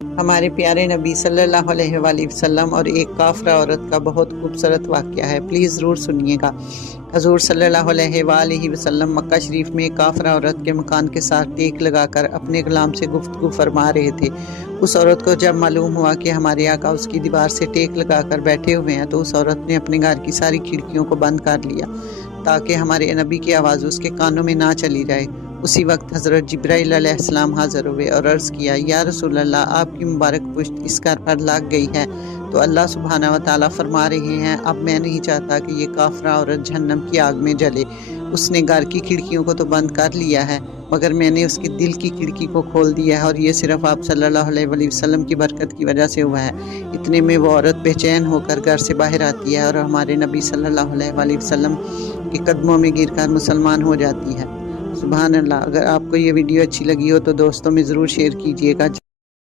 हमारे प्यारे नबी सल्लल्लाहु अलैहि वसल्लम और एक काफरा औरत का बहुत खूबसूरत वाक़या है, प्लीज़ ज़रूर सुनिएगा। हजूर सल्लल्लाहु अलैहि वसल्लम मक्का शरीफ में एक काफरा औरत के मकान के साथ टेक लगाकर अपने गुलाम से गुफ्तगू फरमा रहे थे। उस औरत को जब मालूम हुआ कि हमारे आका उसकी दीवार से टेक लगाकर बैठे हुए हैं, तो उस औरत ने अपने घर की सारी खिड़कियों को बंद कर लिया ताकि हमारे नबी की आवाज़ उसके कानों में ना चली जाए। उसी वक्त हज़रत जिब्राइल अलैहिस्सलाम हाज़िर हुए और अर्ज़ किया, या रसूल अल्लाह, आपकी मुबारक पुश्त इस घर पर लग गई है। तो अल्लाह सुब्हाना व तआला फरमा रहे हैं, अब मैं नहीं चाहता कि ये काफरा औरत जहन्नम की आग में जले। उसने घर की खिड़कियों को तो बंद कर लिया है, मगर मैंने उसके दिल की खिड़की को खोल दिया है, और ये सिर्फ आप सल्लल्लाहु अलैहि वसल्लम की बरकत की वजह से हुआ है। इतने में वो औरत बेचैन होकर घर से बाहर आती है और हमारे नबी सल्लल्लाहु अलैहि वसल्लम के कदमों में गिरकर मुसलमान हो जाती है। सुभान अल्लाह। अगर आपको ये वीडियो अच्छी लगी हो तो दोस्तों में ज़रूर शेयर कीजिएगा।